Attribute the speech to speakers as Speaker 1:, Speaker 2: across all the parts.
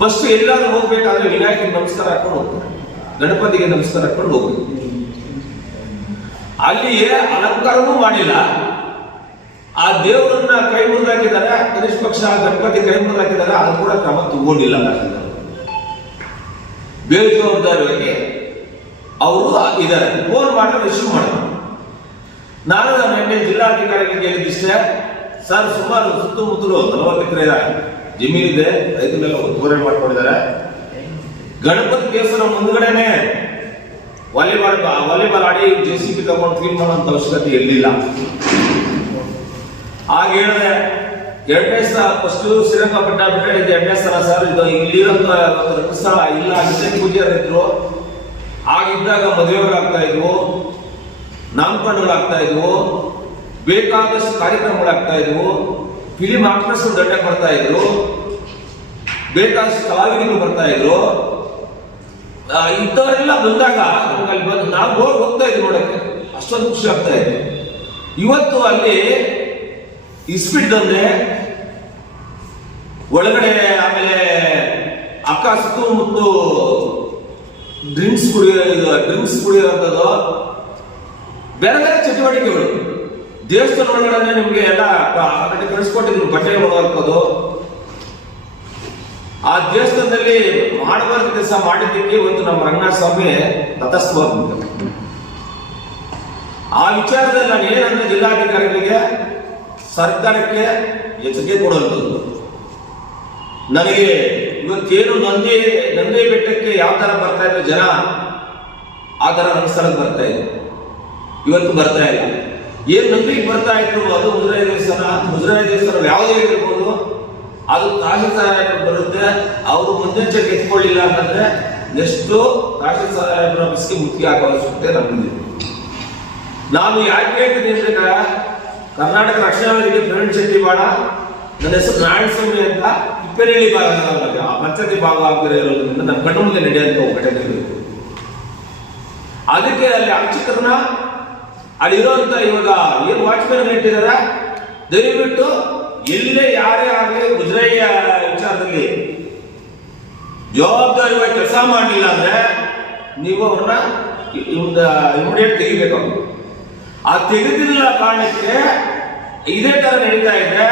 Speaker 1: First ಎಲ್ಲಾದ್ರೂ ಹೋಗ್ಬೇಕಾದ್ರೆ ವಿನಾಯಕ ನಮಸ್ಕಾರ ಹಾಕೊಂಡು ಹೋಗ್ತಾರೆ. ಗಣಪತಿಗೆ ನಮಸ್ಕಾರ ಹಾಕೊಂಡು ಹೋಗ್ಬೇಕು. ಅಲ್ಲಿಯೇ ಅಲಂಕಾರವೂ ಮಾಡಿಲ್ಲ. ಆ ದೇವರನ್ನ ಕೈ ಮುಂದಾಕಿದ್ದಾರೆ ಕನಿಷ್ಠ ಪಕ್ಷ ಗಣಪತಿ ಕೈ ಮುರಿದಾಕಿದ್ದಾರೆ ಅದು ಕೂಡ ಕ್ರಮ ತಗೊಂಡಿಲ್ಲ ಬೇಜವಾಬ್ದಾರಿಯಾಗಿ ಅವರು ಇದ್ದಾರೆ. ಫೋನ್ ಮಾಡಿದ್ರೆ ರಿಸೀವ್ ಮಾಡಿದ್ರು. ನಾನು ನಿನ್ನೆ ಜಿಲ್ಲಾಧಿಕಾರಿಗಳಿಗೆ ಹೇಳಿದ್ದಿಷ್ಟೇ ಸರ್, ಸುಮಾರು ಸುತ್ತಮುತ್ತಲು ನಲವತ್ತು ಎಕರೆ ಜಮೀನಿದೆ ಮೇಲೆ ಒತ್ತುವರಿ ಮಾಡ್ಕೊಂಡಿದ್ದಾರೆ. ಗಣಪತಿ ಕೇಸರ ಮುಂದ್ಗಡೆನೆ ವಾಲಿಬಾಲ್ ವಾಲಿಬಾಲ್ ಆಡಿ ಜೆ ಸಿ ಬಿ ತಗೊಂಡು ಕ್ಲೀನ್ ಮಾಡುವಂತ ಅವಶ್ಯಕತೆ ಎಲ್ಲಿಲ್ಲ. ಆಗ ಹೇಳಿದೆ, ಎರಡನೇ ಸ್ಥಾನ ಫಸ್ಟ್ ಶ್ರೀರಂಗಪಟ್ಟಣ ಬಿಟ್ಟರೆ ಇದು ಎರಡನೇ ಸಲ ಸರ್, ಇದು ಇಲ್ಲಿರೋಂಥ ಸ್ಥಳ ಇಲ್ಲ ಅಭಿಷೇಕ್ ಪೂಜಾರಿ ಇದ್ರು. ಆಗಿದ್ದಾಗ ಮದುವೆಗಳಾಗ್ತಾ ಇದ್ವು, ನಾಮಕರಣಗಳಾಗ್ತಾ ಇದ್ವು, ಬೇಕಾದಷ್ಟು ಕಾರ್ಯಕ್ರಮಗಳಾಗ್ತಾ ಇದ್ವು. ಫಿಲಿಂ ಆಕ್ಟ್ರೆಸ್ ದಟ್ಟಕ್ಕೆ ಬರ್ತಾ ಇದ್ರು. ಬೇಕಾದಷ್ಟು ಕಲಾವಿದರು ಬರ್ತಾ ಇದ್ರು. ಇಂಥವರೆಲ್ಲ ಬಂದಾಗ ಅಲ್ಲಿ ಬಂದು ನಾವು ಹೋಗಿ ಹೋಗ್ತಾ ಇದ್ವಿ ನೋಡಕ್ಕೆ. ಅಷ್ಟೊಂದು ಖುಷಿ ಆಗ್ತಾ ಇದೆ ಇವತ್ತು ಅಲ್ಲಿ ದಂಧೆ ಒಳಗಡೆ ಆಮೇಲೆ ಅಕ್ಕ ಸುತ್ತಮುತ್ತ ಡ್ರಿಂಕ್ಸ್ ಕುಡಿಯೋ ಡ್ರಿಂಕ್ಸ್ ಕುಡಿಯೋಂಥದ್ದು ಬೇರೆ ಬೇರೆ ಚಟುವಟಿಕೆಗಳು. ದೇವಸ್ಥಾನ ಒಳಗಡೆ ನಿಮ್ಗೆ ಎಲ್ಲ ಆಲ್ರೆಡಿ ಕಳಿಸ್ಕೊಟ್ಟಿದ್ರು ಬಟ್ಟೆ ಒಳಗಾಕೋದು ಆ ದೇವಸ್ಥಾನದಲ್ಲಿ ಮಾಡಬಾರದ ಕೆಲಸ ಮಾಡಿದ್ದಕ್ಕೆ ಒಂದು ನಮ್ಮ ರಂಗನಾಥ ಸ್ವಾಮಿ ತಟಸ್ಥವಾಗ್ಬಿಟ್ಟು ಆ ವಿಚಾರದಲ್ಲಿ ನಾನು ಏನಂದ್ರೆ ಜಿಲ್ಲಾಧಿಕಾರಿಗಳಿಗೆ ಸರ್ಕಾರಕ್ಕೆ ಎಚ್ಚರಿಕೆ ಕೊಡುವಂಥದ್ದು ನನಗೆ ಇವತ್ತೇನು ನಂದಿ ನಂದಿ ಬೆಟ್ಟಕ್ಕೆ ಯಾವ ತರ ಬರ್ತಾ ಇದ್ರು ಜನ, ಆ ತರ ನನ್ನ ಬರ್ತಾ ಇದೆ ಇವತ್ತು ಬರ್ತಾ ಇಲ್ಲ. ಏನ್ ನಂಬಿಕೆ ಬರ್ತಾ ಇದ್ರು ಅದು ಮುಜರಾಯ ದೇವಸ್ಥಾನ ಮುಜರಾಯ ದೇವಸ್ಥಾನ ಯಾವುದೇ ಇರ್ಬೋದು, ಅದು ತಹಶೀಲ್ದಾರ್ ಬರುತ್ತೆ, ಅವರು ಮುನ್ನೆಚ್ಚರಿಕೆ ಎತ್ಕೊಳ್ಳಿಲ್ಲ ಅಂತಂದ್ರೆ ನೆಕ್ಸ್ಟ್ ತಹಶೀಲ್ದಾರ್ ಆಫೀಸ್ಗೆ ಮುತ್ತಿಗೆ ಹಾಕೋ ಅವಶ್ಯಕತೆ ನಮ್ಮಲ್ಲಿ ನಾನು ಯಾಕೆ ಹೇಳ್ತೀನಿ ಅಂದ್ರೆ ಕರ್ನಾಟಕ ರಕ್ಷಣಾ ವೇದಿಕೆ ಪ್ರವೀಣ್ ಬಾಳ ನನ್ನ ಹೆಸರು ನಾರಾಯಣ ಸ್ವಾಮಿ ಅಂತ ಇಪ್ಪರೇಳಿ ಭಾಗ ಪಂಚಾಯತಿ ಭಾಗ ಆಗದೆ ಇರೋದ್ರಿಂದ ನನ್ನ ಕಣ್ಣು ಮುಂದೆ ನಡೆಯುವಂತ ಘಟನೆಗಳು ಅದಕ್ಕೆ ಅಲ್ಲಿ ಅರ್ಚಕರನ್ನ ಅಲ್ಲಿರುವಂತ ಇವಾಗ ಏನು ವಾಚ್ಮ್ಯಾನ್ ಇಟ್ಟಿದ್ದಾರೆ? ದಯವಿಟ್ಟು ಎಲ್ಲೇ ಯಾರೇ ಆಗಲಿ ಮುಜರಾಯಿಯ ವಿಚಾರದಲ್ಲಿ ಜವಾಬ್ದಾರಿಯಾಗಿ ಕೆಲಸ ಮಾಡಲಿಲ್ಲ ಅಂದ್ರೆ ನೀವು ಅವ್ರನ್ನ ಇಮಿಡಿಯೇಟ್ ತೆಗಿಬೇಕು ಆ ತೆಗೆದಿಲ್ಲ ಕಾರಣಕ್ಕೆ ಇದೇ ತರ ನಡೀತಾ ಇದ್ರೆ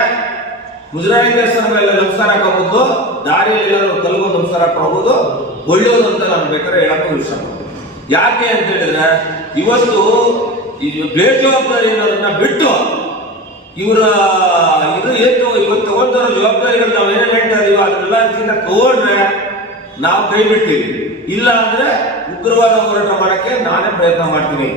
Speaker 1: ಮುಜರಾಯಿ ದೇವಸ್ಥಾನಗಳೆಲ್ಲ ನಮಸ್ಕಾರ ಹಾಕಬಹುದು ದಾರಿಯಲ್ಲಿ ಎಲ್ಲರೂ ಕಲ್ಗೊಂಡು ನಮಸ್ಕಾರ ಕೊಡಬಹುದು ಒಳ್ಳೆಯದು ಅಂತ ನಾನು ಬೇಕಾದ್ರೆ ಹೇಳಕ್ಕೂ ಇಷ್ಟ ಯಾಕೆ ಅಂತ ಹೇಳಿದ್ರೆ ಇವತ್ತು ಈ ಬೇಜವಾಬ್ದಾರಿ ಅನ್ನೋದನ್ನ ಬಿಟ್ಟು ಇವರ, ಇದು ಏನು ಇವತ್ತು ತಗೊಂಡಿರೋ ಜವಾಬ್ದಾರಿಗಳು ನಾವು ಏನೇನು ಹೇಳ್ತಾ ಇದೀವೋ ಅದನ್ನೆಲ್ಲ ತಗೊಂಡ್ರೆ ನಾವು ಕೈ ಬಿಡ್ತೀವಿ. ಇಲ್ಲ ಅಂದ್ರೆ ಉಗ್ರವಾದ ಹೋರಾಟ ಮಾಡಕ್ಕೆ ನಾನೇ ಪ್ರಯತ್ನ ಮಾಡ್ತೀನಿ.